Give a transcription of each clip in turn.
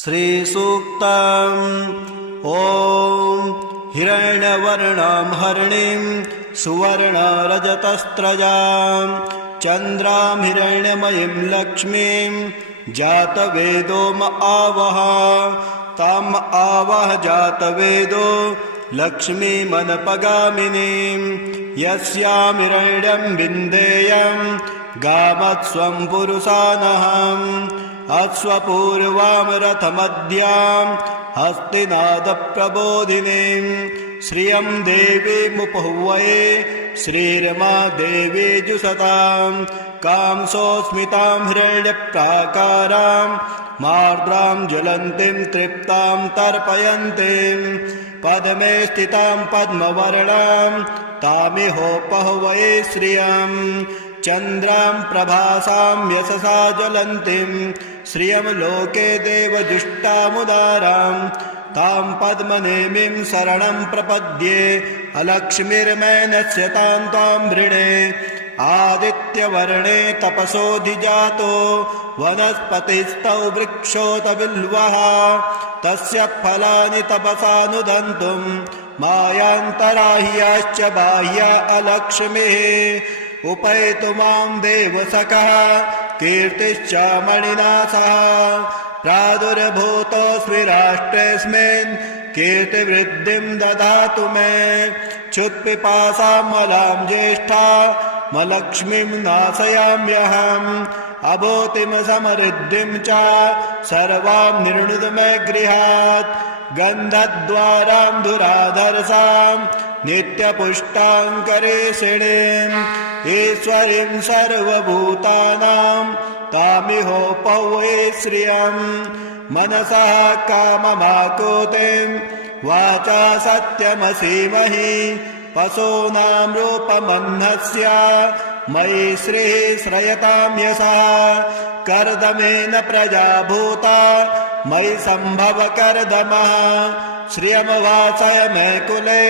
श्रीसूक्तम्। ॐ हिरण्यवर्णां हरिणीं सुवर्णरजतस्रजां चन्द्रां हिरण्यमयीं लक्ष्मीं जातवेदो आवह। ताम् आवह जातवेदो लक्ष्मीमनपगामिनीं यस्यां हिरण्यं विन्देयं गामत्स्वं पुरुषानहम्। अश्वपूर्वां रथमद्यां हस्तिनादप्रबोधिनीं श्रियं देवीमुपहुवये श्रीरमा देवी जुषतां। कांसोऽस्मितां हिरण्यप्राकारां मार्द्रां ज्वलन्तीं तृप्तां तर्पयन्तीं पद्मे स्थितां पद्मवर्णां तामिहोपहुवये श्रियं। चन्द्रां प्रभासां यशसा ज्वलन्तीं श्रियं लोके देवजुष्टामुदारां तां पद्मनेमिं शरणं प्रपद्ये अलक्ष्मीर्मैनस्य तां त्वां वृणे। आदित्यवर्णे तपसोऽधिजातो वनस्पतिस्तौ वृक्षोत बिल्वः तस्य फलानि तपसानुदन्तुं मायान्तराह्याश्च बाह्या अलक्ष्मीः। उपैतु मां देवसखः कीर्तिश्च मणिना सह प्रादुर्भूतोऽस्मि राष्ट्रेऽस्मिन् कीर्तिवृद्धिं ददातु मे। क्षुत्पिपासामलां ज्येष्ठामलक्ष्मीं नाशयाम्यहम् अभूतिं समृद्धिं च सर्वां निर्णुद मे गृहात्। गन्धद्वारां धुराधरसां नित्यपुष्टाङ्करेषिणीं ईश्वरीं सर्वभूतानां तामिहोपहुवये श्रियं। मनसः काममाकुतिं वाचा सत्यमसीमहि पशूनां रूपमह्नस्य मयि श्रीः श्रयतां यशः। कर्दमेन प्रजा भूता मयि सम्भव कर्दमः श्रियमवासय मे कुले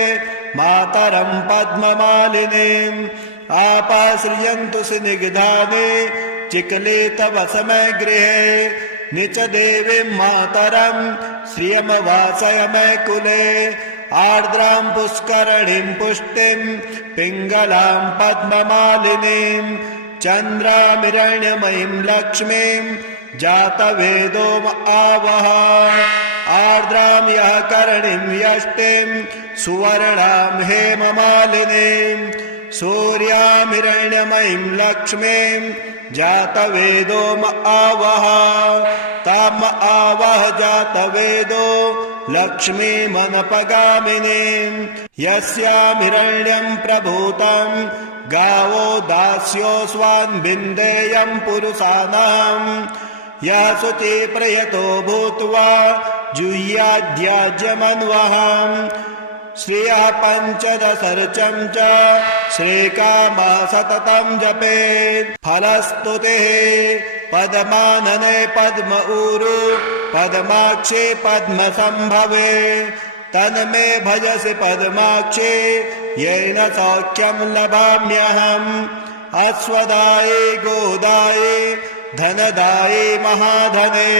मातरं पद्ममालिनीम्। आपाश्रियन्तु स्निग्धानि चिक्लितवस मे गृहे निच देवीं मातरं श्रियमवासय मे कुले। आर्द्रां पुष्करणीं पुष्टिं पिङ्गलां पद्ममालिनीं चन्द्रामिरण्यमयीं लक्ष्मीं जातवेदो आवह। आर्द्रां यः करणीं यष्टिं सुवर्णां हेममालिनीं सूर्यामिरण्यमयीं लक्ष्मीं जातवेदो आवह। ताम् आवह जातवेदो लक्ष्मीमनपगामिनीं यस्यां हिरण्यं प्रभूतं गावो दास्योऽस्वान् विन्देयं पुरुषाणाम्। यः शुचिप्रयतो भूत्वा जुह्याद्याज्यमन्वहम् श्रियः पञ्चदशर्चं च श्रीकामः सततं जपेत्। फलस्तुतिः पद्मानने पद्म ऊरु पद्माक्षे पद्मसम्भवे तन्मे भजसि पद्माक्षे येन सौख्यं लभाम्यहम्। अश्वदाये गोदाये धनदाये महाधने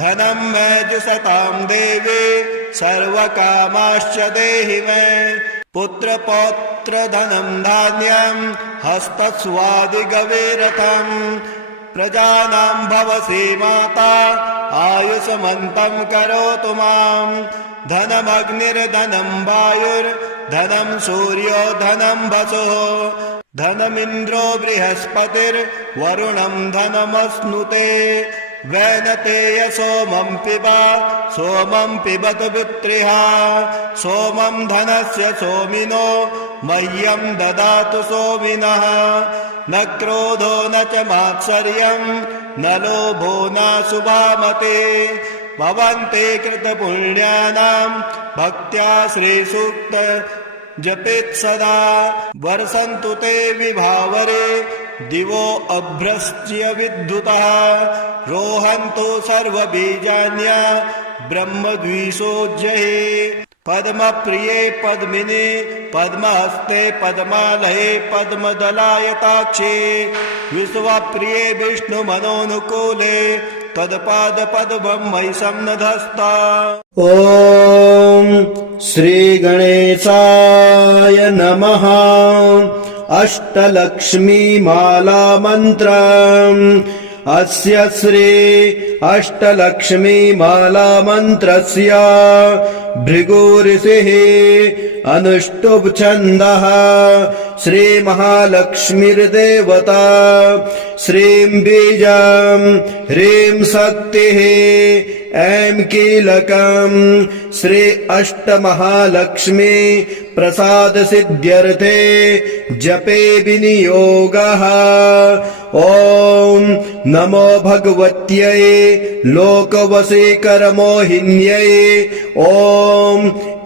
धनं मे जुषतां देवी सर्वकामाश्च देहि मे। पुत्रपौत्रधनं धान्यं हस्तस्वादिगवीरथम् प्रजानां भवसि माता आयुष्मन्तं करोतु मां। धनमग्निर्धनं वायुर्धनं सूर्यो धनं वसुः धनमिन्द्रो बृहस्पतिर्वरुणं धनमश्नुते। वैनतेय सोमं पिबतु पुत्रिः सोमं धनस्य सोमिनो मह्यं ददातु सोमिनः। न क्रोधो न च मात्सर्यं न लोभो न शुभामते भवन्ते कृतपुण्यानां भक्त्या श्रीसूक्त जपेत् सदा। वर्षन्तु ते विभावरे दिवो अभ्रश्च्य विद्युतः रोहन्तु सर्वबीजान्या ब्रह्मद्विषोज्जये। पद्मप्रिये पद्मिने पद्महस्ते पद्मालये पद्मदलायताक्षे विश्वप्रिये विष्णुमनोनुकूले त्वत्पादपद्मं मयि सन्निधस्ता। ॐ श्रीगणेशाय नमः। अष्टलक्ष्मीमाला मन्त्रम्। अस्य श्री अष्टलक्ष्मीमाला मन्त्रस्य भृगुऋषिः अनुष्टुप् छन्दः। श्रीमहालक्ष्मीर्देवता श्रीं बीजं ह्रीं शक्तिः ऐं कीलकम्। श्री अष्टमहालक्ष्मी प्रसाद सिद्ध्यर्थे जपे विनियोगः। ॐ नमो भगवत्यै लोकवशीकरमोहिन्यै। ॐ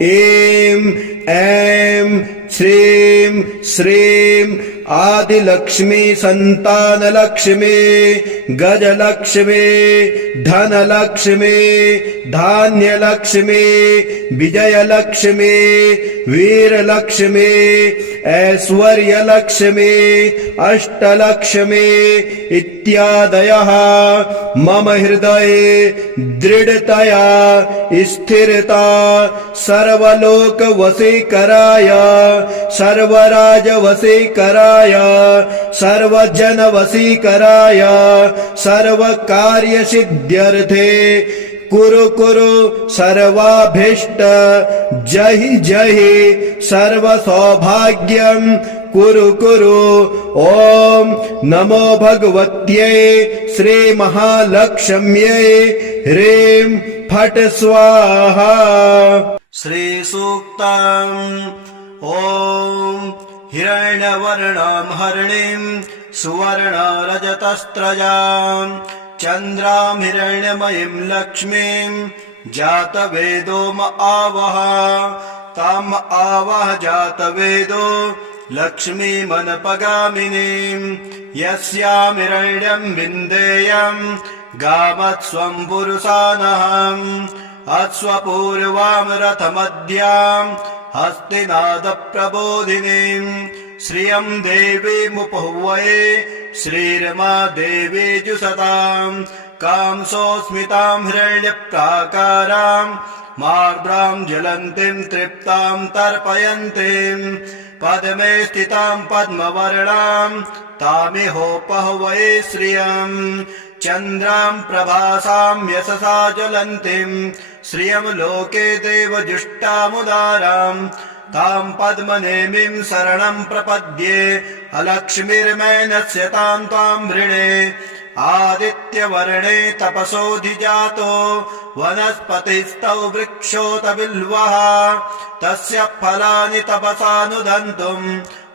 ऐं ऐं श्रीं श्रीं आदिलक्ष्मी संतानलक्ष्मी गजलक्ष्मी धनलक्ष्मी धान्यलक्ष्मी विजयलक्ष्मी वीरलक्ष्मी ऐश्वर्यलक्ष्मी अष्टलक्ष्मी इत्यादयः मम हृदये दृढतया स्थिरता सर्वलोकवशीकराय सर्वराजवशीकराय सर्वजनवशीकराय सर्वकार्यसिद्ध्यर्थे कुरु कुरु सर्वाभीष्ट जहि जहि सर्वसौभाग्यं कुरु कुरु। ॐ नमो भगवत्यै श्रीमहालक्ष्म्यै ह्रीं फट् स्वाहा। श्रीसूक्तम्। ॐ हिरण्यवर्णां हरिणीं सुवर्णरजतस्रजां चन्द्रां हिरण्यमयीं लक्ष्मीं जातवेदो म आवह। ताम् आवह जातवेदो लक्ष्मीमनपगामिनीं। यस्यां हिरण्यं विन्देयं गामत्स्वं पुरुषानहम्। अश्वपूर्वां रथमद्यां हस्तिनादप्रबोधिनीं। श्रियं देवीमुपहुवये श्रीरमा देवी जुषतां। कांसोऽस्मितां हिरण्यप्राकारां मार्द्रां ज्वलन्तीं तृप्तां तर्पयन्तीं। पद्मे स्थितां पद्मवर्णां तामिहोपहुवये श्रियं। चन्द्रां प्रभासां यशसा ज्वलन्तीं श्रियं लोके देवजुष्टामुदारां। तां पद्मनेमिं शरणं प्रपद्ये अलक्ष्मीर्मैनस्य तां त्वां वृणे। आदित्यवर्णे तपसोऽधिजातो वनस्पतिस्तौ वृक्षोत बिल्वः। तस्य फलानि तपसानुदन्तुं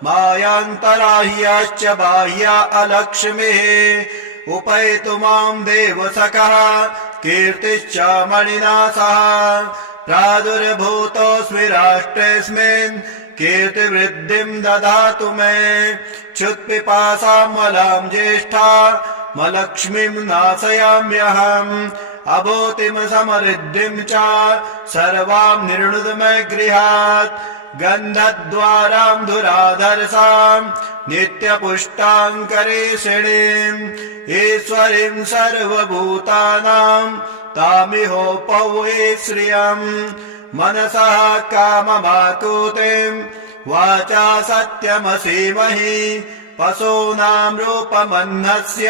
मायान्तराह्याश्च बाह्या अलक्ष्मीः। उपैतु मां देवसखः कीर्तिश्च मणिना सह। प्रादुर्भूतोऽस्मि राष्ट्रेऽस्मिन् कीर्तिवृद्धिं ददातु मे। क्षुत्पिपासामलां ज्येष्ठा मलक्ष्मीं नाशयाम्यहम्। अभूतिं समृद्धिं च सर्वां निर्णुद मे गृहात्। गन्धद्वारां धुराधरसां नित्यपुष्टाङ्करेषिणीं। ईश्वरीं सर्वभूतानां तामिहोपहुवे श्रियम्। मनसः काममाकुतिं वाचा सत्यमसीमहि। पशूनां रूपमन्नस्य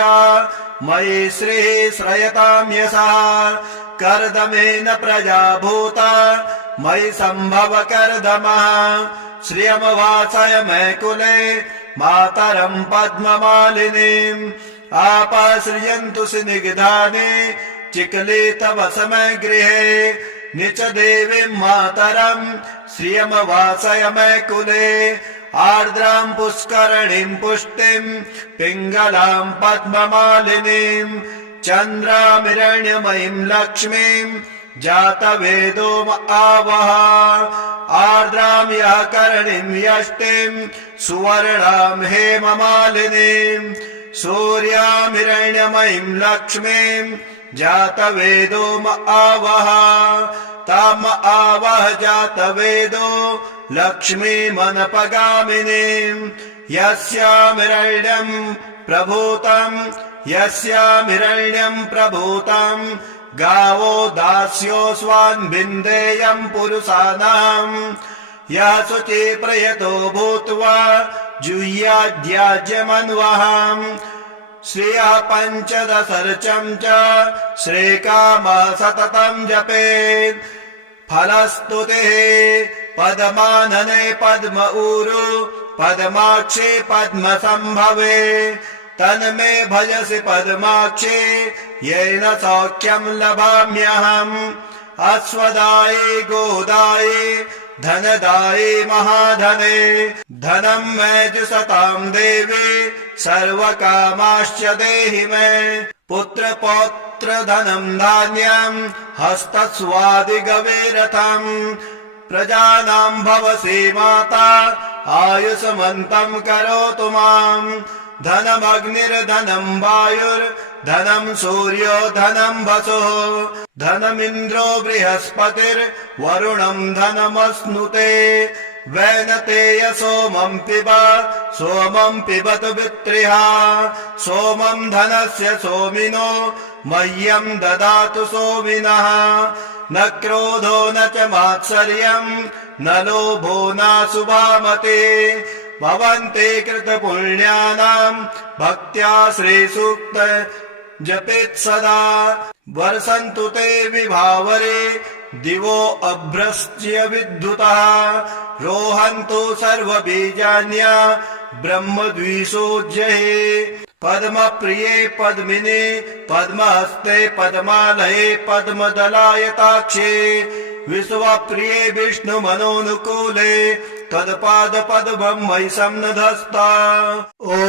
मयि श्रीः श्रयतां यशः। कर्दमेन प्रजा भूता मयि सम्भव कर्दमः। श्रियमवासय मे कुले मातरं पद्ममालिनीम्। आपाश्रियन्तु स्निग्धानि चिकले तव समय गृहे। निच देवीं मातरं श्रियमवासय मे कुले। आर्द्रां पुष्करणीं पुष्टिं पिङ्गलां पद्ममालिनीं। चन्द्रामिरण्यमयीं लक्ष्मीं जातवेदो म आवह। आर्द्रां यः करणीं यष्टिं सुवर्णां हेममालिनीं। सूर्यामिरण्यमयीं लक्ष्मीं जातवेदो म आवह। ताम आवह जातवेदो लक्ष्मीमनपगामिनीं। यस्यामिरण्यं प्रभूतं यस्यामिरण्यम् प्रभूतम् गावो दास्योऽस्वान् विन्देयम् पुरुषाणाम् यः शुचि प्रयतो भूत्वा जुह्याद्याज्यमन्वहम् श्रियः पञ्चदशर्चम् च श्रेकामः सततम् जपेत् फलस्तुतिः पद्मानने पद्म ऊरु पद्माक्षे पद्मसम्भवे तन्मे भजसि पद्माक्षे येन सौख्यम् लभाम्यहम् अश्वदाये गोदाये धनदाये महाधने धनम् मे जुषताम् देवे सर्वकामाश्च देहि मे पुत्रपौत्र धनम् धान्यम् हस्तस्वादिगवेरथम् प्रजानाम् भवसि माता आयुष्मन्तम् करोतु माम् धनमग्निर्धनम् वायुर्धनम् सूर्यो धनम् वसुः धनमिन्द्रो बृहस्पतिर्वरुणम् धनमश्नुते वैनतेय सोमम् पिब सोमम् पिबतु वित्रिहा सोमम् धनस्य सोमिनो मह्यम् ददातु सोमिनः न क्रोधो न च मात्सर्यम् न लोभो नाशुभामते भवन्ते कृतपुण्यानाम् भक्त्या श्रीसूक्त जपेत् सदा वर्षन्तु ते विभावरे दिवो अभ्रश्च्य विद्युतः रोहन्तु सर्वबीजान्या ब्रह्मद्विषोज्जये पद्मप्रिये पद्मिने पद्महस्ते पद्मालये पद्मदलायताक्षे विश्वप्रिये विष्णुमनोनुकूले तत्पादपद्मम् मयि सन्निधस्ता ॐ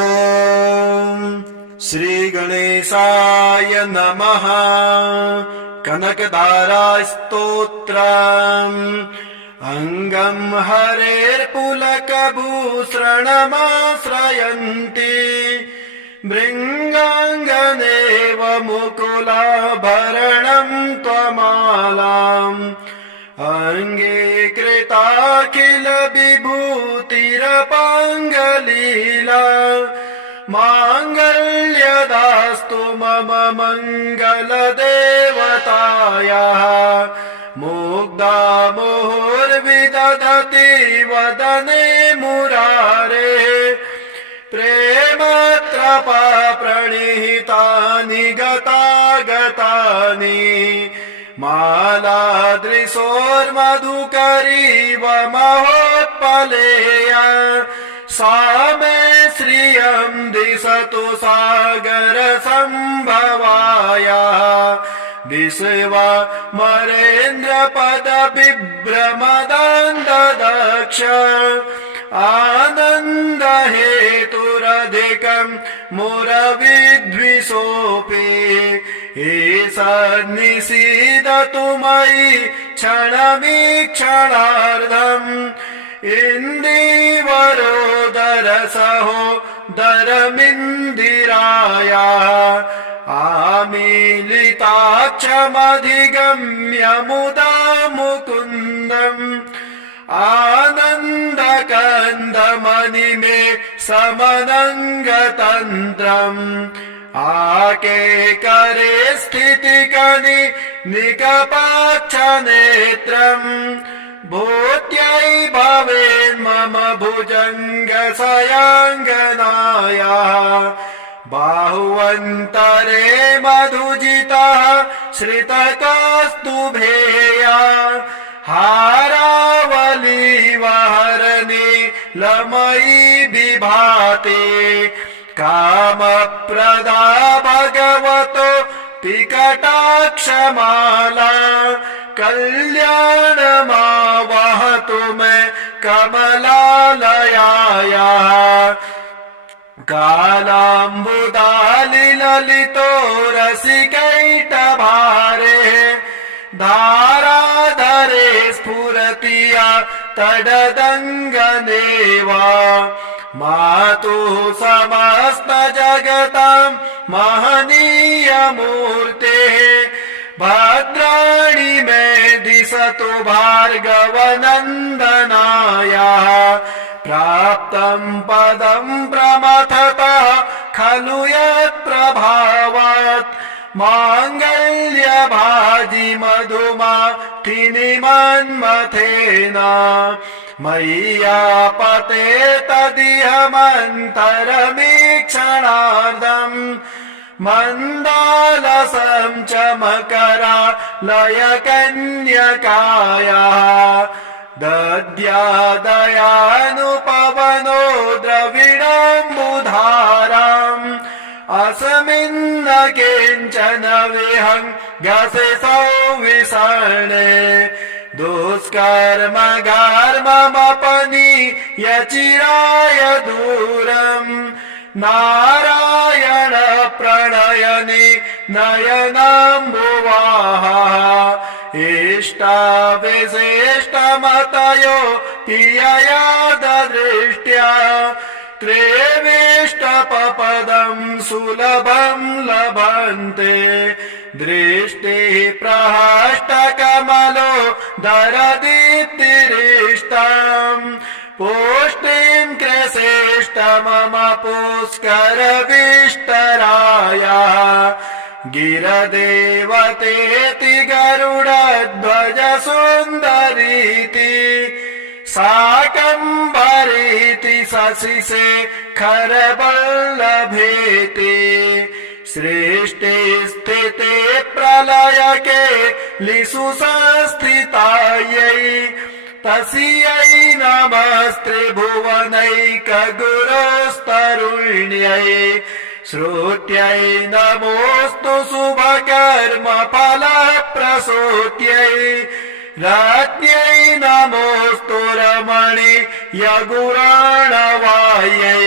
श्रीगणेशाय नमः कनकधारास्तोत्रम् अङ्गम् हरेर्पुलकभूषणमाश्रयन्ति भृङ्गाङ्गनेव मुकुलाभरणम् त्वमालाम् अङ्गे कृताखिल विभूतिरपाङ्गलीला माङ्गल्यदास्तु मम मङ्गलदेवतायाः मुग्धा मुहुर्विदधति वदने मुरारे प्रेमत्रपा प्रणिहितानि गतागतानि मालादृशोर्मधुकरीव महोत्पलेया सा मे श्रियम् दिशतु सागर सम्भवाया विश्वमरेन्द्रपद बिभ्रमदान्ददक्ष आनन्द हेतुरधिकम् मुरविद्विषोऽपि ईशन्निषीदतु मयि क्षणमीक्षणार्धम् इन्दीवरोदरसहोदरमिन्दिराया आमीलिताक्षमधिगम्य मुदा मुकुन्दम् आनन्दकन्दमणिमे समनङ्गतन्त्रम् आकेकरे स्थितिकनि निकपाक्षनेत्रम् भूत्यै भवेन्मम भुजङ्गशयाङ्गनाया बाहुवन्तरे मधुजितः श्रितकौस्तुभेया हारावलीवहरनि लमयी विभाति कामप्रदा भगवतो पिकटाक्षमाला कल्याणमावहतु मे कमलालयाया कालाम्बुदालिललितो रसिकैटभारे धाराधरे स्फुरतिया तडदङ्गनेवा मातुः समस्त जगताम् महनीयमूर्तेः भद्राणि मे दिशतु भार्गवनन्दनाया प्राप्तम् पदम् प्रमथतः खलु यत्प्रभावात् माङ्गल्यभाजि मधुमाथिनि मन्मथेन मय्यापते तदिहमन्तरमीक्षणार्धम् मन्दालसं च मकरालयकन्यकायाः दद्यादयानुपवनो द्रविणम्बुधाराम् अस्मिन्न किञ्चन विहङ्गसे संविसर्णे दुष्कर्म घर्ममपनीय चिराय दूरम् नारायण प्रणयनि नयनाम्बुवाः इष्टाविशिष्टमतयो पियया ददृष्ट्या त्रेविष्टपदम् सुलभम् लभन्ते दृष्टिः प्रहष्टकमलो दरदीप्तिरिष्टम् पुष्टिम् कृशेष्ट मम पुष्करविष्टराया गिरदेवतेति गरुडध्वज सुन्दरीति शाकम्भरीति शशिसे खरवल्लभेति सृष्टि स्थिते प्रलयके लिषु संस्थितायै तस्यै नमस्त्रिभुवनैकगुरोस्तरुण्यै श्रुत्यै नमोऽस्तु शुभकर्म फलप्रसूत्यै राज्ञै नमोऽस्तु रमणीय गुणाणवायै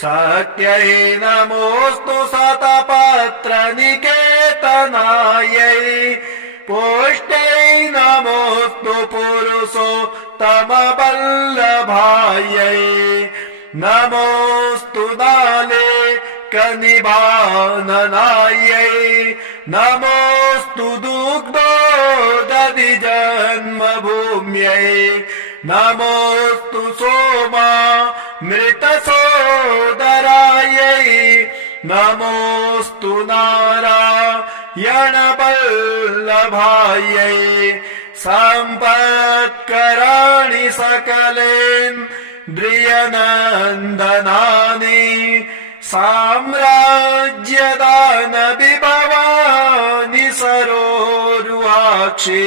सत्यै नमोऽस्तु शतपत्रनिकेतनायै पुष्ट्यै नमोऽस्तु पुरुषोत्तमवल्लभायै नमोऽस्तु नाले कनिभाननायै नमोऽस्तु दुग्धोदधि जन्मभूम्यै नमोऽस्तु सोमा मृतसोदरायै नमोऽस्तु नारायणवल्लभायै सम्पत्कराणि सकलेन्द्रियनन्दनानि साम्राज्यदान विभवानि सरोरुहाक्षि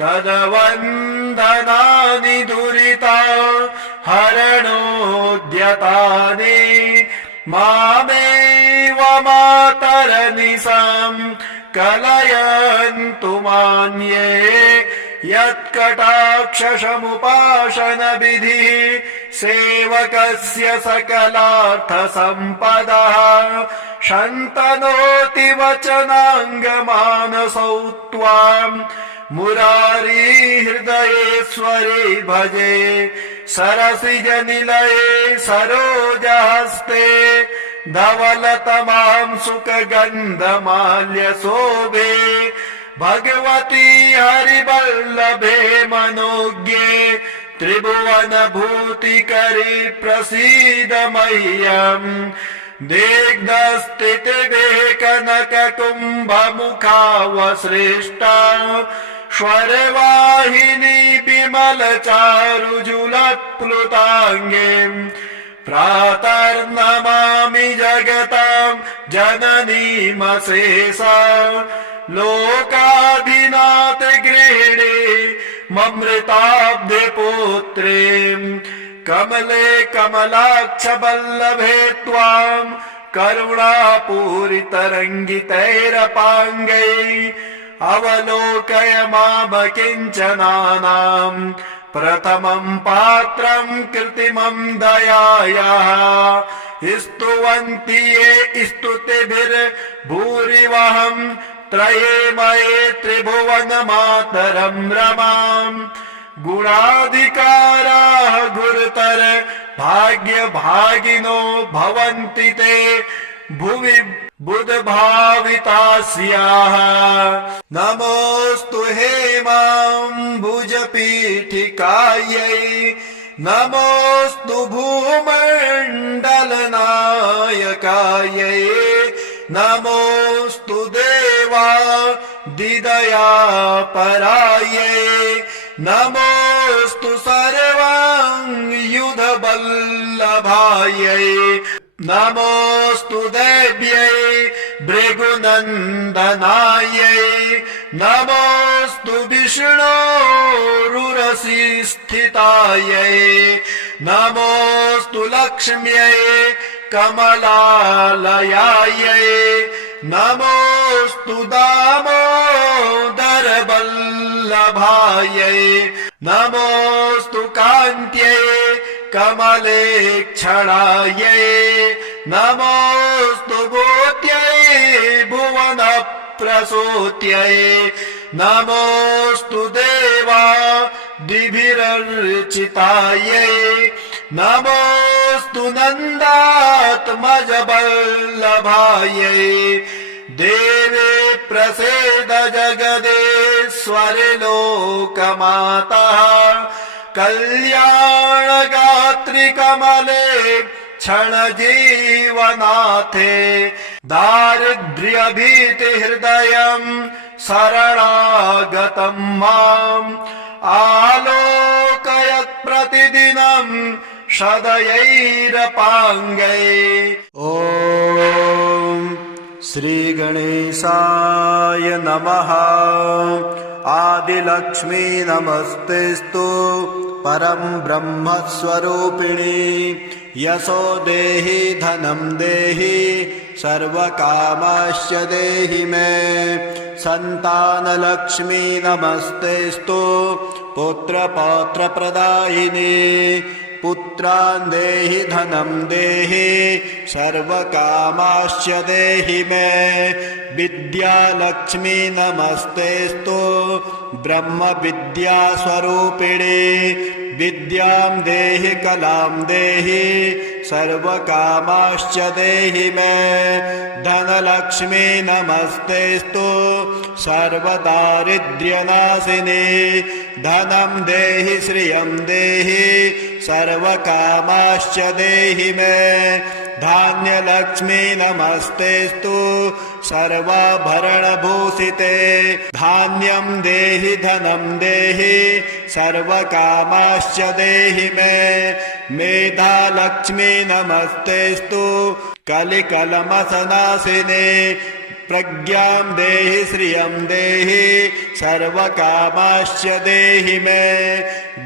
तदवन्दनानि दुरिता हरणोद्यतानि मामेव मातरनिशम् कलयन्तु मान्ये यत्कटाक्षसमुपासनविधिः सेवकस्य सकलार्थसम्पदः शन्तनोति वचनाङ्गमानसौ त्वाम् मुरारी हृदयेश्वरे भजे सरसिजनिलये सरोजहस्ते धवलतमां सुखगन्धमाल्यशोभे भगवती हरिवल्लभे मनोज्ञे त्रिभुवनभूतिकरी प्रसीद मह्यम् दिग्धस्थितिभे कनककुम्भमुखावसृष्टा श्वरवाहिनी विमलचारुजुलत्प्लुताङ्गे प्रातर्नमामि जगतां जननीमशेषा लोकाधिनाथ गृहिणी ममृताब्धिपुत्रीम् कमले कमलाक्ष वल्लभे त्वाम् करुणापूरितरङ्गितैरपाङ्गैः अवलोकय माम किञ्चनानाम् प्रथमम् पात्रम् कृत्रिमम् दयायाः स्तुवन्ति ये स्तुतिभिर्भूरिवहम् त्रये मये त्रिभुवनमातरम् रमाम् गुणाधिकाराः गुरुतर भाग्यभागिनो भवन्ति ते भुवि बुधभावितास्याः नमोऽस्तु हेमाम्बुजपीठिकायै नमोऽस्तु भूमण्डलनायकायै नमोऽस्तु देवादिदयापरायै नमोऽस्तु सर्वाङ्गयुधवल्लभायै नमोऽस्तु देव्यै भृगुनन्दनायै नमोऽस्तु विष्णोरुरसिस्थितायै नमोऽस्तु लक्ष्म्यै कमलालयायै नमोऽस्तु दामोदरवल्लभायै नमोऽस्तु कान्त्यै कमलेक्षणायै नमोऽस्तु भूत्यै भुवनप्रसूत्यै नमोऽस्तु देवादिभिरर्चितायै नमोऽस्तु नन्दात्मजवल्लभायै देवे प्रसीद जगदेश्वरि लोकमातः कल्याणगात्रि कमले क्षणजीवनाथे दारिद्र्यभीतिहृदयम् शरणागतं माम् आलोकयत् प्रतिदिनं सदयैरपाङ्गै ॐ श्रीगणेशाय नमः। आदिलक्ष्मी नमस्तेस्तु परं ब्रह्मस्वरूपिणी यशो देहि धनं देहि सर्वकामाश्च देहि मे संतानलक्ष्मी नमस्तेस्तु पुत्रपौत्रप्रदायिनी पुत्रान् देहि धनं देहि सर्वकामाश्च देहि मे विद्यालक्ष्मी नमस्तेस्तु ब्रह्मविद्यास्वरूपिणी विद्यां देहि कलां देहि सर्वकामाश्च देहि मे धनलक्ष्मी नमस्तेस्तु सर्वदारिद्र्यनाशिनी धनं देहि श्रियं देहि सर्वकामाश्च देहि मे धान्यलक्ष्मी नमस्तेस्तु सर्वाभरणभूषिते धान्यं देहि धनं देहि सर्वकामाश्च देहि मे मेधालक्ष्मी नमस्तेस्तु कलिकलमसनाशिने प्रज्ञां देहि श्रियं देहि सर्वकामाश्च देहि मे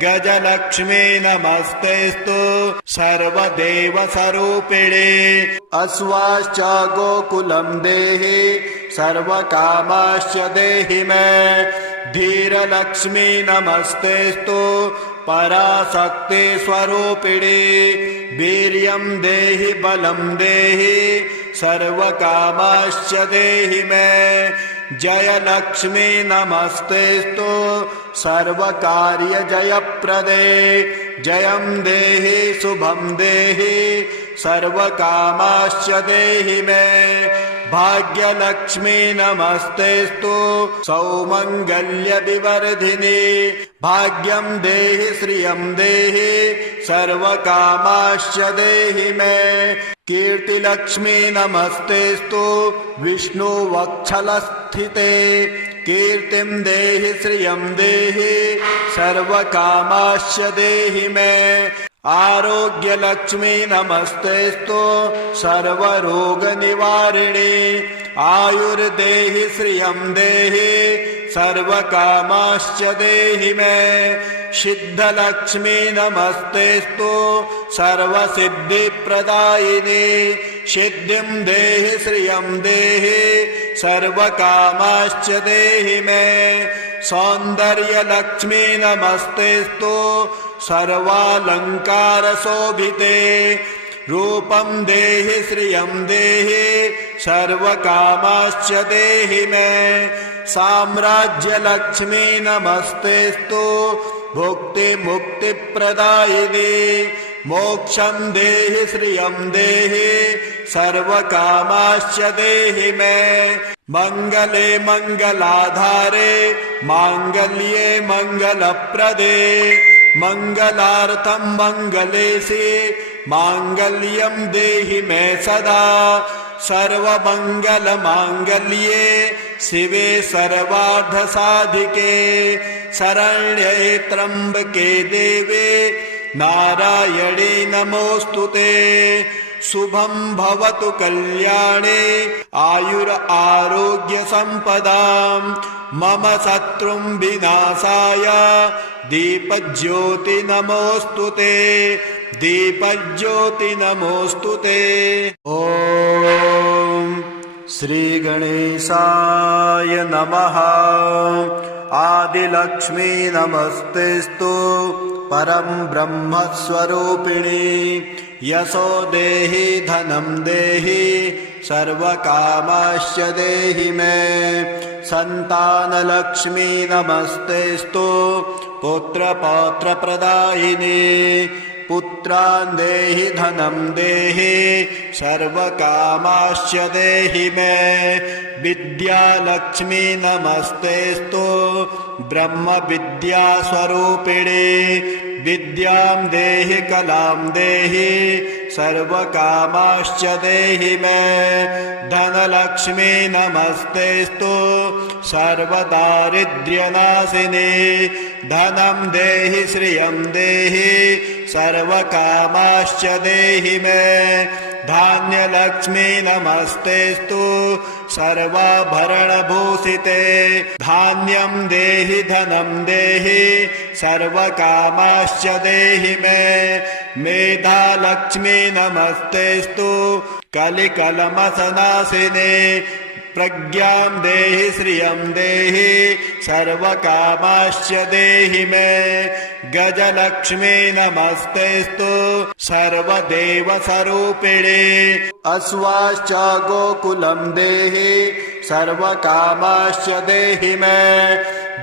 गजलक्ष्मी नमस्तेस्तु सर्वदेवस्वरूपिणी अश्वाश्च गोकुलं देहि सर्वकामाश्च देहि मे धीरलक्ष्मी नमस्तेस्तु पराशक्ति स्वरूपिणी वीर्यं देहि बलं देहि सर्वकामाश्च देहि मे जयलक्ष्मी नमस्तेस्तु सर्वकार्यजयप्रदे जयं देहि शुभं देहि सर्वकामाश्च देहि मे भाग्यलक्ष्मी नमस्तेस्तु सौमङ्गल्यविवर्धिनी भाग्यं देहि श्रियं देहि सर्वकामाश्च देहि मे कीर्तिलक्ष्मी नमस्तेस्तु विष्णुवक्षलस्थिते कीर्तिं देहि श्रियं देहि सर्वकामाश्च देहि मे आरोग्यलक्ष्मी नमस्तेस्तु सर्वरोगनिवारिणी आयुर्देहि श्रियं देहि सर्वकामाश्च देहि मे सिद्धलक्ष्मी नमस्तेस्तु सर्वसिद्धिप्रदायिनी सिद्धिं देहि श्रियं देहि सर्वकामाश्च देहि मे सौन्दर्यलक्ष्मी नमस्तेस्तु सर्वालङ्कारशोभिते रूपं देहि श्रियं देहि सर्वकामाश्च देहि मे साम्राज्यलक्ष्मी नमस्तेस्तु भुक्तिमुक्तिप्रदायिनी मोक्षं देहि श्रियं देहि सर्वकामाश्च देहि मे मंगले मंगलाधारे मांगल्ये मंगलप्रदे मङ्गलार्थं मङ्गलेशे माङ्गल्यं देहि मे सदा सर्वमङ्गलमाङ्गल्ये शिवे सर्वार्थसाधिके शरण्ये त्र्यम्बके देवे नारायणे नमोऽस्तुते शुभं भवतु कल्याणे आयुर आरोग्य संपदां मम शत्रुं विनाशाय दीपज्योति नमोऽस्तुते दीपज्योति नमोऽस्तुते। ॐ श्री गणेशाय नमः। आदिलक्ष्मी नमस्तेस्तु परं ब्रह्मस्वरूपिणी यशो देहि धनं देहि सर्वकामाश्च देहि मे संतानलक्ष्मी नमस्तेस्तु पुत्रपौत्रप्रदायिनी पुत्रान् देहि धनं देहि सर्वकामाश्च देहि मे विद्यालक्ष्मी नमस्तेस्तु ब्रह्मविद्यास्वरूपिणी विद्यां देहि कलां देहि सर्वकामाश्च देहि मे धनलक्ष्मी नमस्तेस्तु सर्वदारिद्र्यनाशिनी धनं देहि श्रियं देहि सर्वकामाश्च देहि मे धान्यलक्ष्मी नमस्तेस्तु सर्वाभरणभूषिते धान्यं देहि धनं देहि सर्वकामाश्च देहि मे मेधालक्ष्मी नमस्तेस्तु कलिकलमसनाशिने प्रज्ञां देहि श्रियं देहि सर्वकामाश्च देहि मे गजलक्ष्मी नमस्तेस्तु सर्वदेवस्वरूपिणे अश्वाश्च गोकुलं देहि सर्वकामाश्च देहि मे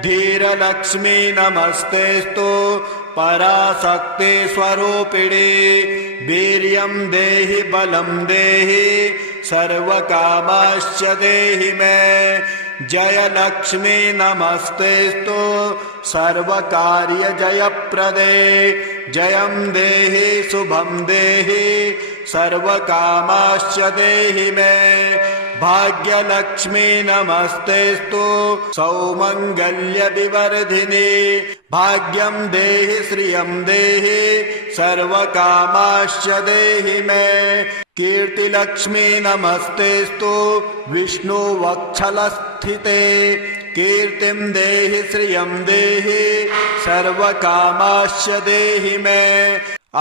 धीरलक्ष्मी नमस्तेस्तु पराशक्ति स्वरूपिणी वीर्यं देहि बलं देहि सर्वकामाश्च देहि मे जयलक्ष्मी नमस्तेस्तु सर्वकार्यजयप्रदे जयं देहि शुभं देहि सर्वकामाश्च देहि मे भाग्यलक्ष्मी नमस्तेस्तु सौमङ्गल्यविवर्धिनी भाग्यं देहि श्रियं देहि सर्वकामाश्च देहि मे कीर्तिलक्ष्मी नमस्तेस्तु विष्णुवक्षलस्थिते कीर्तिं देहि श्रियं देहि सर्वकामाश्च देहि मे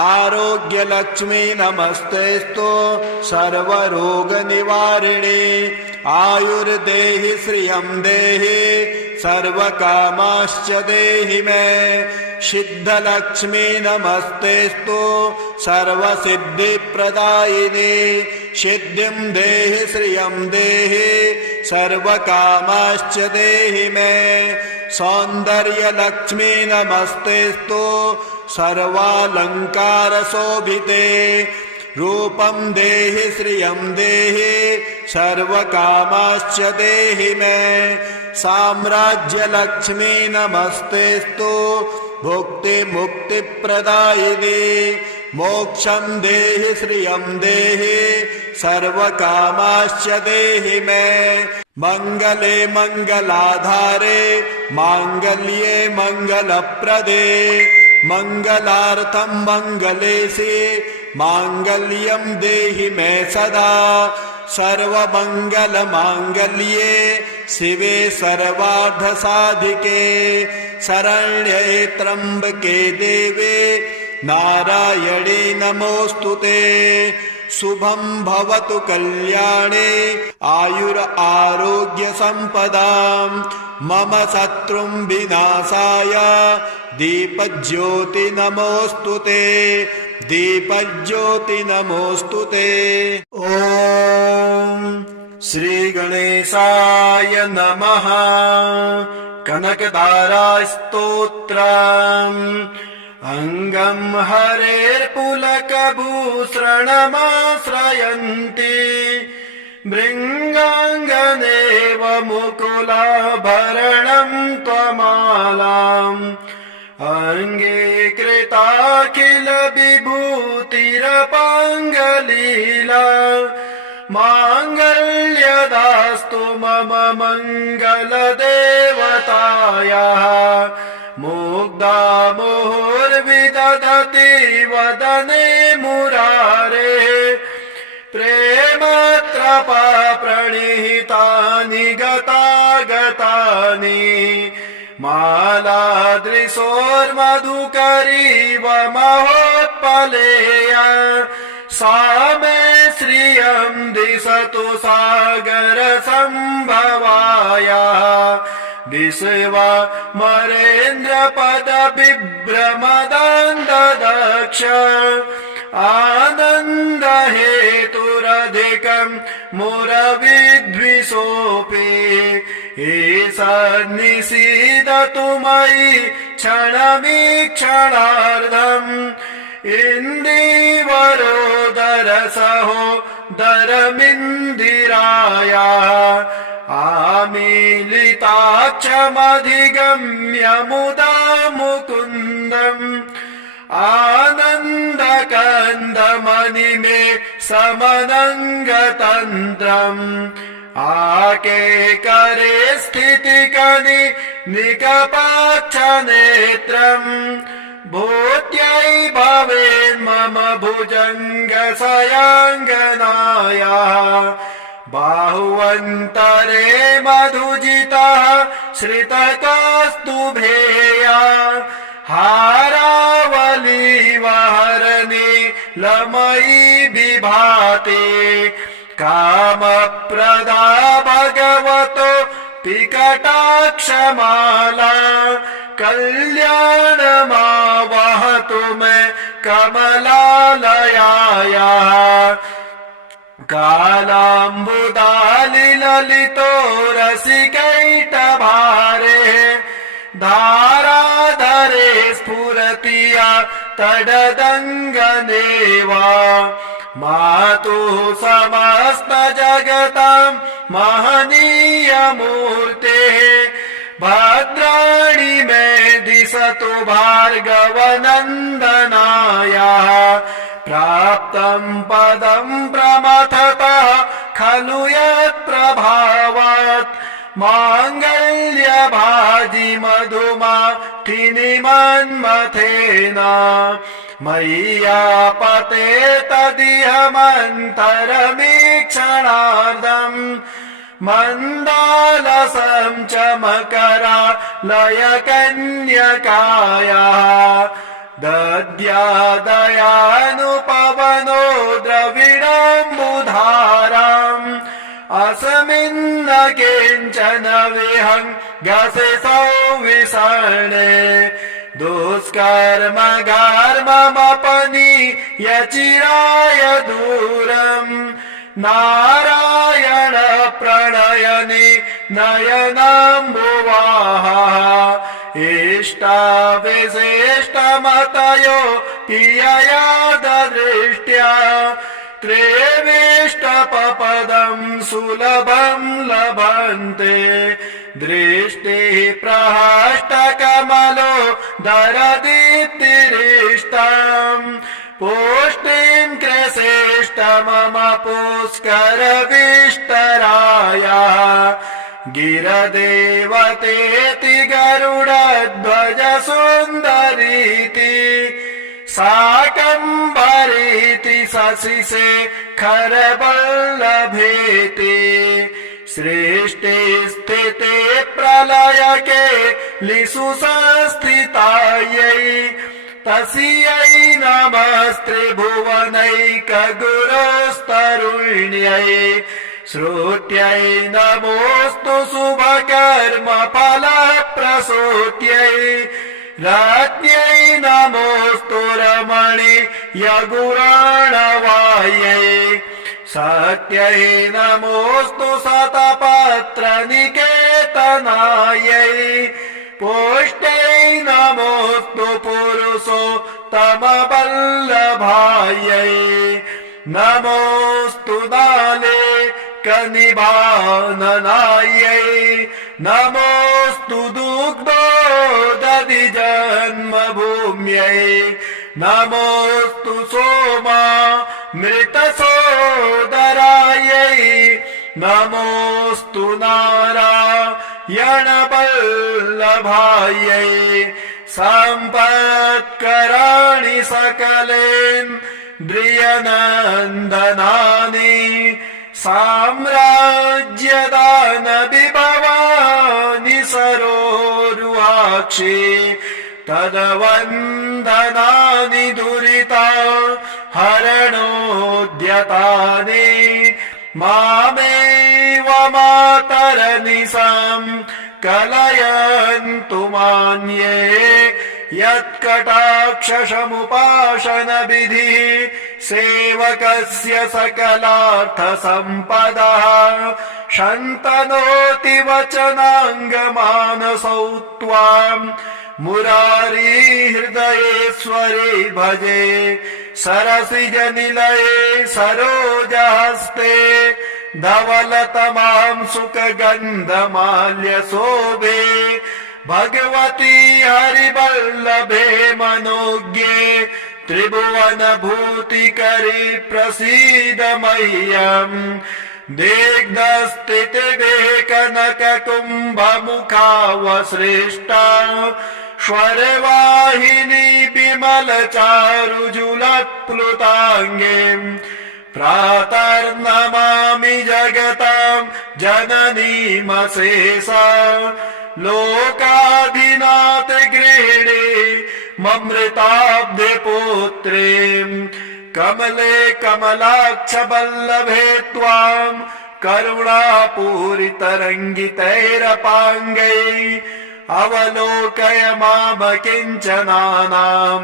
आरोग्यलक्ष्मी नमस्तेस्तु सर्वरोगनिवारिणी आयुर्देहि श्रियं देहि सर्वकामाश्च देहि मे सिद्धलक्ष्मी नमस्तेस्तु सर्वसिद्धिप्रदायिनी सिद्धिं देहि श्रियं देहि सर्वकामाश्च देहि मे सौन्दर्यलक्ष्मी नमस्तेस्तु सर्वालङ्कारशोभिते रूपं देहि श्रियं देहि सर्वकामाश्च देहि मे साम्राज्यलक्ष्मी नमस्तेस्तु भुक्तिमुक्तिप्रदायिनी मोक्षं देहि श्रियं देहि सर्वकामाश्च देहि मे मङ्गले मङ्गलाधारे माङ्गल्ये मङ्गलप्रदे मङ्गलार्थं मङ्गलेशे माङ्गल्यं देहि मे सदा सर्वमङ्गलमाङ्गल्ये शिवे सर्वार्थसाधिके शरण्ये त्र्यम्बके देवे नारायणे नमोऽस्तुते शुभं भवतु कल्याणे आयुर आरोग्य संपदां मम शत्रुं विनाशाय दीपज्योति नमोऽस्तुते दीपज्योति नमोऽस्तुते। ॐ श्री गणेशाय नमः। कनकदारास्तोत्रम् अङ्गं हरेर्पुलकभूषणमाश्रयन्ति भृङ्गाङ्गनेव मुकुलाभरणं त्वमालाम् अङ्गीकृताखिल विभूतिरपाङ्गलीला माङ्गल्यदास्तु मम मङ्गलदेवतायाः मुग्धा मुहुर्विदधति वदने मुरारे प्रेमत्रपा प्रणिहितानि गतागतानि मालादृशोर्मधुकरीव महोत्पलेय सा मे श्रियं दिशतु सागर सम्भवाया विश्वमरेन्द्रपद बिभ्रमदन्ददक्ष आनन्द हेतुरधिकं मुरविद्विषोऽपि ईशन्निषीदतु मयि क्षणमीक्षणार्धम् इन्दीवरोदरसहोदरमिन्दिराया आमीलिताक्षमधिगम्य मुदा मुकुन्दम् आनन्दकन्दमणिमे समनङ्गतन्त्रम् आकेकरे स्थितिकनि निकपाक्षनेत्रम् भूत्यै भवेन्मम भुजङ्गसयाङ्गनाया बाहुवन्तरे मधुजितः श्रितकौस्तुभेया हारावलीवहरणे लमयी विभाते कामप्रदा भगवतो पिकटाक्षमाला कल्याणमावहतु मे कमलालयाया कालाम्बुदालिललितो रसिकैटभारे धाराधरे स्फुरतिया तडदङ्गनेवा मातुः समस्त जगतां महनीयमूर्तेः भद्राणि मे दिशतु भार्गवनन्दनाया प्राप्तं पदं प्रमथतः खलु यत्प्रभावात् माङ्गल्यभाजि मधुमाथिनि मन्मथेन मय्यापते तदिहमन्तरमीक्षणार्धम् मन्दालसं च मकरालयकन्यकाया दद्यादयानुपवनो द्रविडम्बुधाराम् अस्मिन्न किञ्चन विहङ्गसे सौविसर्णे दुष्कर्म घर्ममपनीयचिराय दूरम् नारायण प्रणयनि नयनाम्बुवाः इष्टाविशिष्टमतयो पियया ददृष्ट्या त्रेविष्टपपदं सुलभं लभन्ते दृष्टिः प्रहष्टकमलो दरदीप्तिरिष्टम् पुष्टिं कृशेष्ट मम पुष्करविष्टराया गिरदेवतेति गरुडध्वज सुन्दरीति शाकम्भरीति शशिशेखरवल्लभेति सृष्टि स्थिते प्रलयके लिषु संस्थितायै तस्यै नमस्त्रिभुवनैकगुरोस्तरुण्यै श्रुत्यै नमोऽस्तु शुभकर्मफलप्रसूत्यै राज्ञै नमोऽस्तु रमणीयगुराणवायै सत्यै नमोऽस्तु शतपत्रनिकेतनायै पुष्ट्यै नमोऽस्तु पुरुषोत्तमवल्लभायै नमोऽस्तु नाले कनिभाननायै नमोऽस्तु दुग्धोदधिजन्म सौम्यै नमोऽस्तु सोमा मृतसोदरायै नमोऽस्तु नारायणवल्लभायै सम्पत्कराणि सकलेन्द्रियनन्दनानि साम्राज्यदानविभवानि सरोरुहाक्षि तदवन्दनानि दुरिता हरणोद्यतानि मामेव मातरनिशं कलयन्तु मान्ये यत्कटाक्षसमुपासनविधिः सेवकस्य सकलार्थसम्पदः शन्तनोति वचनाङ्गमानसौ त्वाम् मुरारी हृदयेश्वरे भजे सरसिजनिलये सरोजहस्ते धवलतमां सुखगन्धमाल्यशोभे भगवती हरिवल्लभे मनोज्ञे त्रिभुवनभूतिकरी प्रसीद मह्यम् दिग्धस्थितिभे कनककुम्भमुखावसृष्टा श्वरवाहिनी विमलचारुजुलत्प्लुताङ्गे प्रातर्नमामि जगतां जननीमशेषा लोकाधिनाथ गृहिणी ममृताब्धिपुत्रीं कमले कमलाक्ष वल्लभे त्वां करुणापूरितरङ्गितैरपाङ्गै अवलोकय मामकिञ्चनानां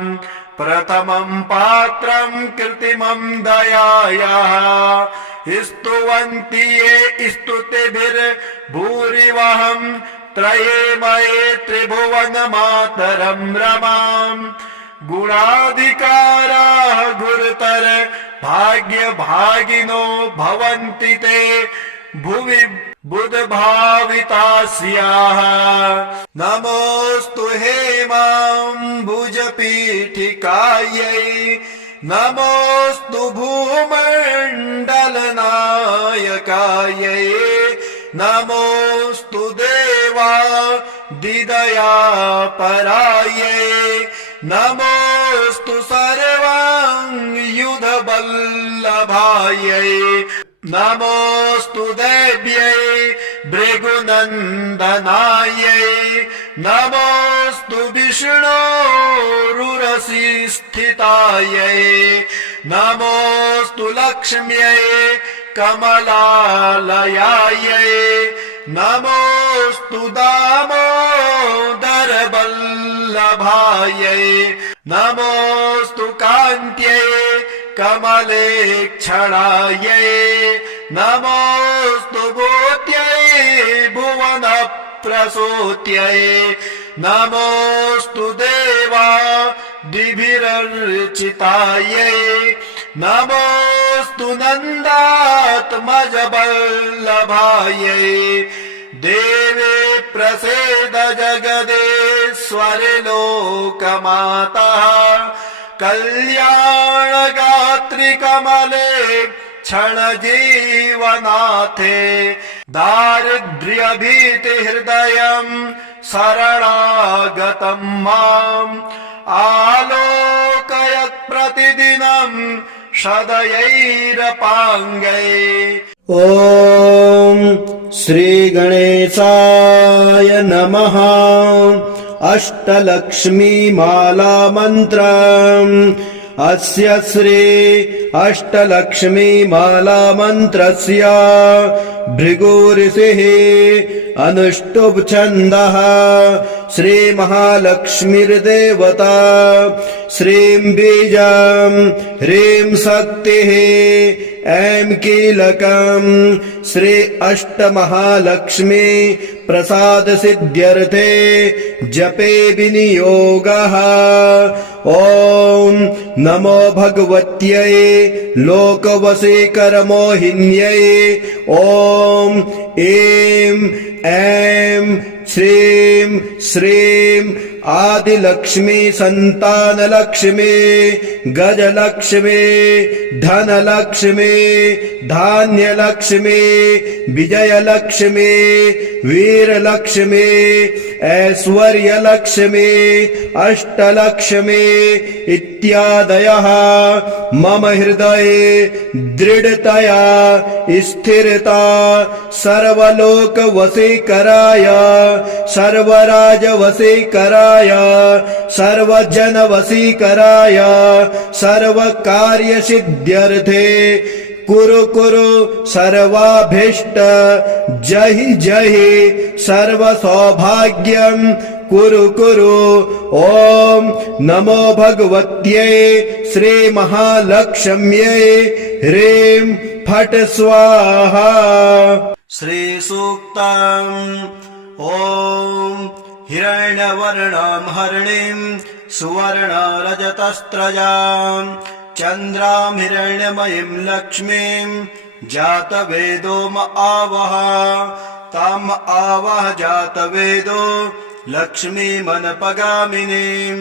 प्रथमं पात्रं कृत्रिमं दयायाः स्तुवन्ति ये स्तुतिभिर्भूरिवहं त्रयेमये त्रिभुवनमातरं रमाम् गुणाधिकाराः गुरुतर भाग्यभागिनो भवन्ति ते भुवि बुधभावितास्याः नमोऽस्तु हेमाम्बुजपीठिकायै नमोऽस्तु भूमण्डलनायकायै नमोऽस्तु देवादिदयापरायै नमोऽस्तु सर्वाङ्गयुधवल्लभायै नमोऽस्तु देव्यै भृगुनन्दनायै नमोऽस्तु विष्णोरुरसिस्थितायै नमोऽस्तु लक्ष्म्यै कमलालयायै नमोऽस्तु दामोदरवल्लभायै नमोऽस्तु कान्त्यै कमलेक्षणायै नमोऽस्तु भूत्यै भुवनप्रसूत्यै नमोऽस्तु देवादिभिरर्चितायै नमोऽस्तु नन्दात्मजवल्लभायै देवे प्रसीद जगदेश्वरि लोकमातः कल्याणगात्रि कमले क्षणजीवनाथे दारिद्र्यभीतिहृदयं शरणागतं माम् आलोकयत् प्रतिदिनं सदयैरपाङ्गै ॐ श्रीगणेशाय नमः अष्टलक्ष्मीमाला मन्त्रम् अस्य श्री अष्टलक्ष्मीमाला मन्त्रस्य भृगुऋषिः अनुष्टुप् छन्दः श्रीमहालक्ष्मीर्देवता श्रीं बीजं ह्रीं शक्तिः ऐं कीलकं श्री अष्टमहालक्ष्मी प्रसाद सिद्ध्यर्थे जपे विनियोगः ॐ नमो भगवत्यै लोकवशीकरमोहिन्यै ॐ ऐं श्रीं श्रीं आदिलक्ष्मी संतानलक्ष्मी गजलक्ष्मी धनलक्ष्मी धान्यलक्ष्मी विजयलक्ष्मी वीरलक्ष्मी ऐश्वर्यलक्ष्मी अष्टलक्ष्मी इत्यादयः मम हृदये दृढतया स्थिरता सर्वलोकवशीकराय सर्वराजवशीकराय सर्वजनवशीकराय सर्वकार्यसिद्ध्यर्थे कुरु कुरु सर्वाभीष्ट जहि जहि सर्वसौभाग्यं कुरु कुरु। ॐ नमो भगवत्यै श्रीमहालक्ष्म्यै ह्रीं फट् स्वाहा। श्रीसूक्तम्। ॐ हिरण्यवर्णां हरिणीं सुवर्णरजतस्रजां चन्द्रां हिरण्यमयीं लक्ष्मीं जातवेदो म आवह ताम् आवह जातवेदो लक्ष्मीमनपगामिनीं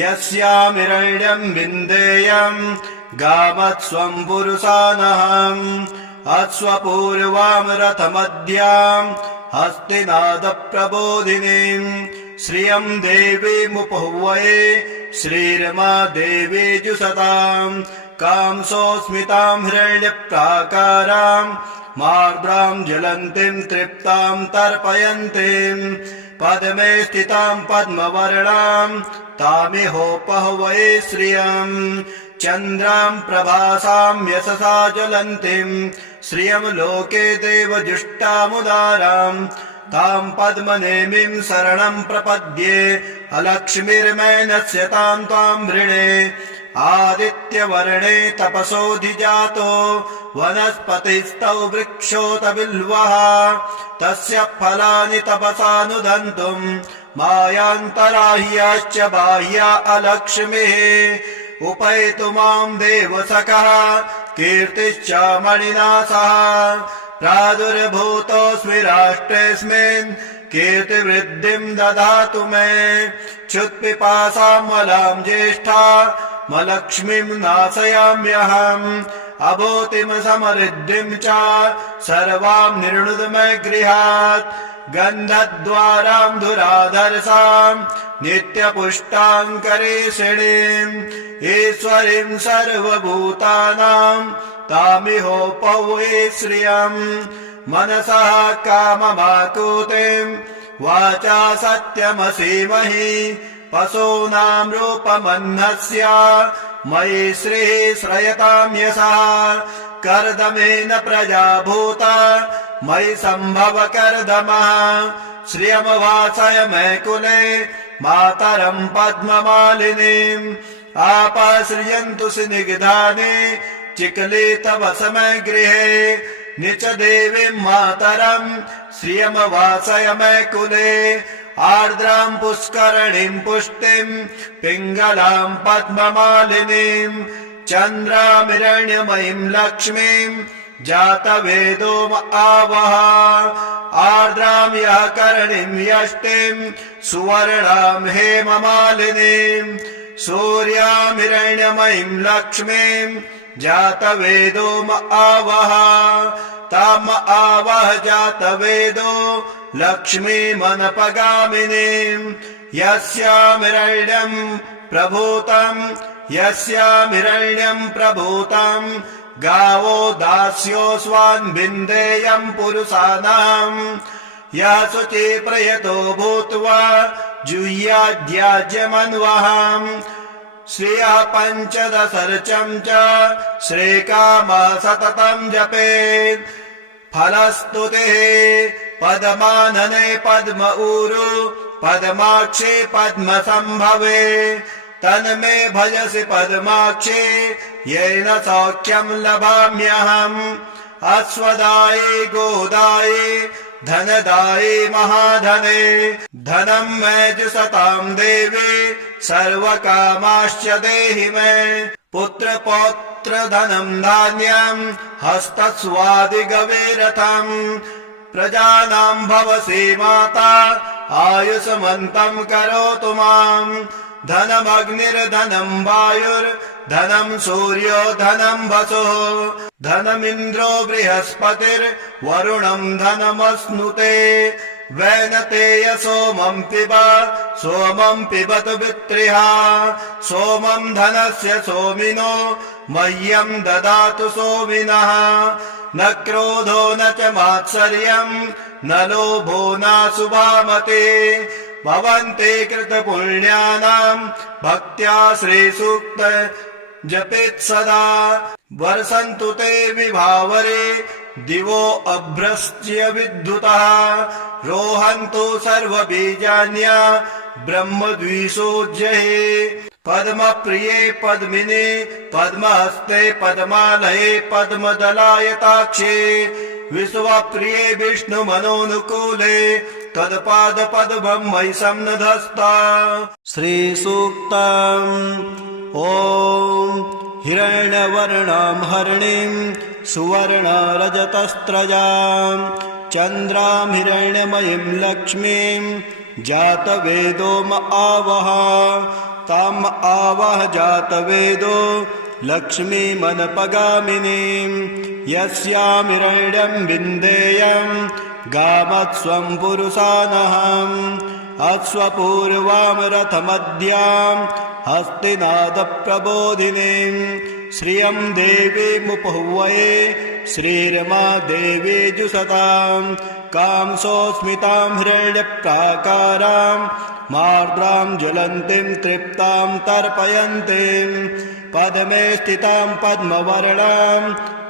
यस्यां हिरण्यं विन्देयं गावत्स्वं पुरुषानहम् अश्वपूर्वां रथमद्यां हस्तिनादप्रबोधिनीं श्रियं देवीमुपहुवये श्रीरमा देवी जुषतां कांसोऽस्मितां हिरण्यप्राकारां मार्द्रां ज्वलन्तीं तृप्तां तर्पयन्तीं पद्मे स्थितां पद्मवर्णां तामिहोपहुवये श्रियं चन्द्रां प्रभासां यशसा ज्वलन्तीं श्रियं लोके देवजुष्टामुदारां तां पद्मनेमिं शरणं प्रपद्ये अलक्ष्मीर्मैनस्य तां त्वां वृणे आदित्यवर्णे तपसोऽधिजातो वनस्पतिस्तौ वृक्षोत बिल्वः तस्य फलानि तपसानुदन्तुं मायान्तराह्याश्च बाह्या अलक्ष्मीः उपैतु मां देवसखः कीर्तिश्च मणिना सह प्रादुर्भूतोऽस्मि राष्ट्रेऽस्मिन् कीर्तिवृद्धिं ददातु मे क्षुत्पिपासामलां ज्येष्ठा मलक्ष्मीं नाशयाम्यहम् अभूतिं समृद्धिं च सर्वां निर्णुद मे गृहात् गन्धद्वारां धुराधरसां नित्यपुष्टाङ्करेषिणीम् ईश्वरीं सर्वभूतानां तामिहोपवे श्रियम् मनसः काममाकुतिं वाचा सत्यमसीमहि पशूनां रूपमन्नस्य मयि श्रीः श्रयतां यशः कर्दमेन प्रजा भूता मयि सम्भव कर्दमः श्रियमवासय मे कुले मातरं पद्ममालिनीम् आपाश्रियन्तु स्निग्धानि चिकले तव समय गृहे निच देवीं मातरं श्रियमवासय मे कुले आर्द्रां पुष्करणीं पुष्टिं पिङ्गलां पद्ममालिनीं चन्द्रामिरण्यमयीं लक्ष्मीं जातवेदो म आवह आर्द्रां यः करणीं यष्टिं सुवर्णां हेममालिनीं सूर्यामिरण्यमयीं लक्ष्मीं जातवेदो म आवह ताम आवह जातवेदो लक्ष्मीमनपगामिनीं यस्यामिरण्यं प्रभूतं गावो दास्योऽस्वान् विन्देयं पुरुषाणां यः शुचि प्रयतो भूत्वा जुह्याद्याज्यमन्वहम् श्रियः पञ्चदशर्चं च श्रीकामः सततं जपेत् फलस्तुतिः पद्मानने पद्म ऊरु पद्माक्षे पद्मसम्भवे तन्मे भजसि पद्माक्षे येन सौख्यं लभाम्यहम् अश्वदाये गोदाये धनदाये महाधने धनं मे जुषतां देवी सर्वकामाश्च देहि मे पुत्र पौत्र धनं धान्यं हस्तस्वादिगवेरथम् प्रजानां भवसि माता आयुष्मन्तं करोतु माम् धनमग्निर्धनं वायुर्धनं सूर्यो धनं वसुः धनमिन्द्रो बृहस्पतिर्वरुणं धनमश्नुते वैनतेय सोमं पिबत वित्रिः सोमं धनस्य सोमिनो मह्यं ददातु सोमिनः न क्रोधो न च मात्सर्यं न लोभो नाशुभामते भवन्ते कृतपुण्यानां भक्त्या श्रीसूक्त जपेत् सदा वर्षन्तु ते विभावरे दिवो अभ्रश्च्य विद्युतः रोहन्तु सर्वबीजान्या ब्रह्मद्विषोज्जये पद्मप्रिये पद्मिने पद्महस्ते पद्मालये पद्मदलायताक्षे विश्वप्रिये विष्णुमनोनुकूले तत्पादपद्मं मयि सन्निधस्ता श्रीसूक्तम् ॐ हिरण्यवर्णां हरिणीं सुवर्णरजतस्त्रजां चन्द्रां हिरण्यमयीं लक्ष्मीं जातवेदोम आवह ताम् आवह जातवेदो लक्ष्मीमनपगामिनीं यस्यां हिरण्यं विन्देयं गामत्स्वं पुरुषानहम् अश्वपूर्वां रथमद्यां हस्तिनादप्रबोधिनीं श्रियं देवीमुपहुवये श्रीरमा देवी जुषतां कांसोऽस्मितां हिरण्यप्राकारां मार्द्रां ज्वलन्तीं तृप्तां तर्पयन्तीं पद्मे स्थितां पद्मवर्णां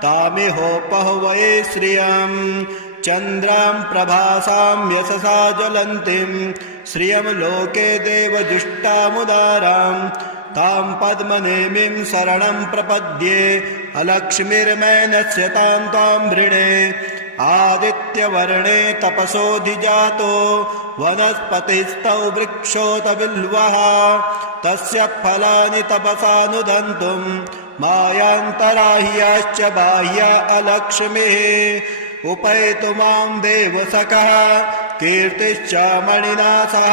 तामिहोपहुवये श्रियम् चन्द्रां प्रभासां यशसा ज्वलन्तीं श्रियं लोके देवजुष्टामुदारां तां पद्मनेमिं शरणं प्रपद्ये अलक्ष्मीर्मैनस्य तां त्वां वृणे आदित्यवर्णे तपसोऽधिजातो वनस्पतिस्तौ वृक्षोत बिल्वः तस्य फलानि तपसानुदन्तुं मायान्तराह्याश्च बाह्या अलक्ष्मीः उपैतु मां देवसखः कीर्तिश्च मणिना सह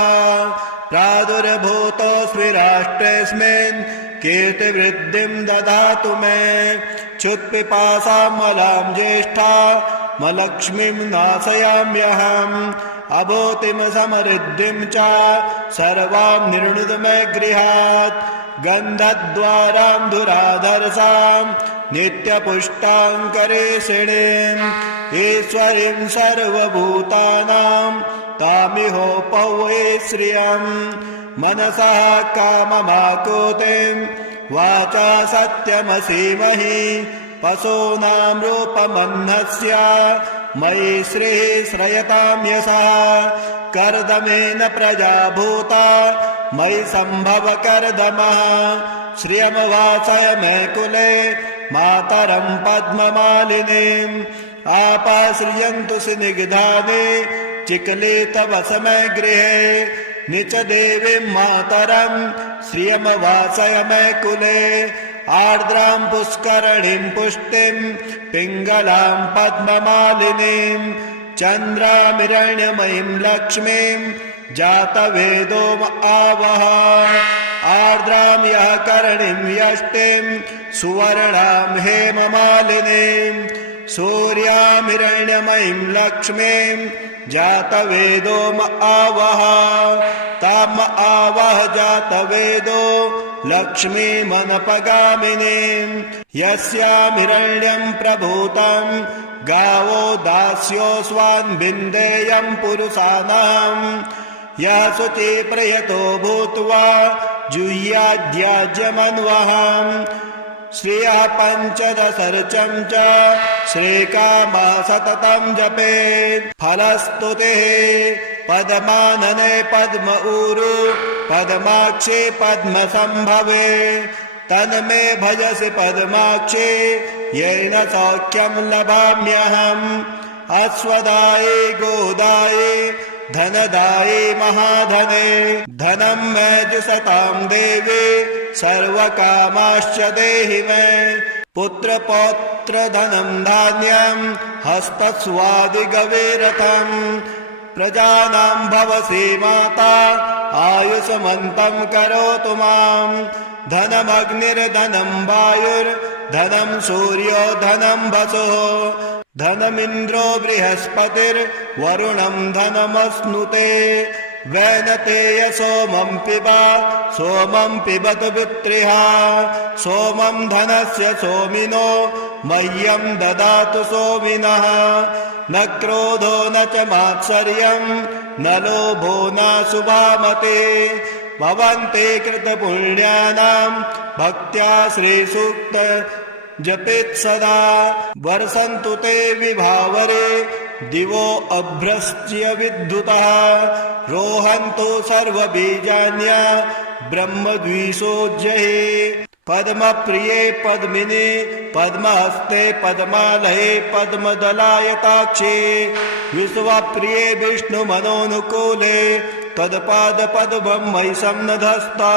प्रादुर्भूतोऽस्मि राष्ट्रेऽस्मिन् कीर्तिवृद्धिं ददातु मे क्षुत्पिपासामलां ज्येष्ठामलक्ष्मीं नाशयाम्यहम् अभूतिं समृद्धिं च सर्वां निर्णुद मे गृहात् गन्धद्वारां धुराधरसां नित्यपुष्टाङ्करेषिणीम् ईश्वरीं सर्वभूतानां तामिहोपवे श्रियं मनसः काममाकुतिं वाचा सत्यमसीमहि पशूनां रूपमह्नस्य मयि श्रीः श्रयतां यशः कर्दमेन प्रजा भूता मयि सम्भव कर्दमः श्रियमवासय मे कुले मातरं पद्ममालिनीम् आपाश्रियन्तु स्निग्धानि चिकले तव समय गृहे निच देवीं मातरं श्रियमवासय मे कुले आर्द्रां पुष्करणीं पुष्टिं पिङ्गलां पद्ममालिनीं चन्द्रामिरण्यमयीं लक्ष्मीं जातवेदोम आवह आर्द्रां यः करणीं यष्टिं सुवर्णां हेममालिनीं सूर्यामिरण्यमयीं लक्ष्मीं जातवेदोम आवह ताम आवह जातवेदो लक्ष्मीमनपगामिनीं यस्यामिरण्यं प्रभूतं गावो दास्योऽस्वान् विन्देयं पुरुषाणां यः शुचिप्रयतो भूत्वा जुह्याद्याज्यमन्वहम् श्रियः पञ्चदशर्चं च श्रीकामः सततं जपेत् फलस्तुतिः पद्मानने पद्म ऊरु पद्माक्षे पद्मसम्भवे तन्मे भजसि पद्माक्षे येन सौख्यं लभाम्यहम् अश्वदाये गोदाये धनदाये महाधने धनं मे जुषतां देवे सर्वकामाश्च देहि मे पुत्रपौत्र धनं धान्यं हस्तस्वादिगवेरथम् प्रजानां भवसि माता आयुष्मन्तं करोतु माम् धनमग्निर्धनं वायुर्धनं सूर्यो धनं वसुः धनमिन्द्रो बृहस्पतिर्वरुणं धनमश्नुते वैनतेय सोमं पिबत पुत्रिः सोमं धनस्य सोमिनो मह्यं ददातु सोमिनः न क्रोधो न च मात्सर्यं न लोभो न शुभामते भवन्ते कृतपुण्यानां भक्त्या श्रीसूक्त जपेत् सदा वर्षन्तु ते विभावरे दिवो अभ्रश्च्य विद्युतः रोहन्तु सर्वबीजान्य ब्रह्मद्विषोज्जये पद्मप्रिये पद्मिने पद्महस्ते पद्मालये पद्मदलायताक्षे विश्वप्रिये विष्णुमनोनुकूले तत्पादपद्मं मयि सन्नधस्ता।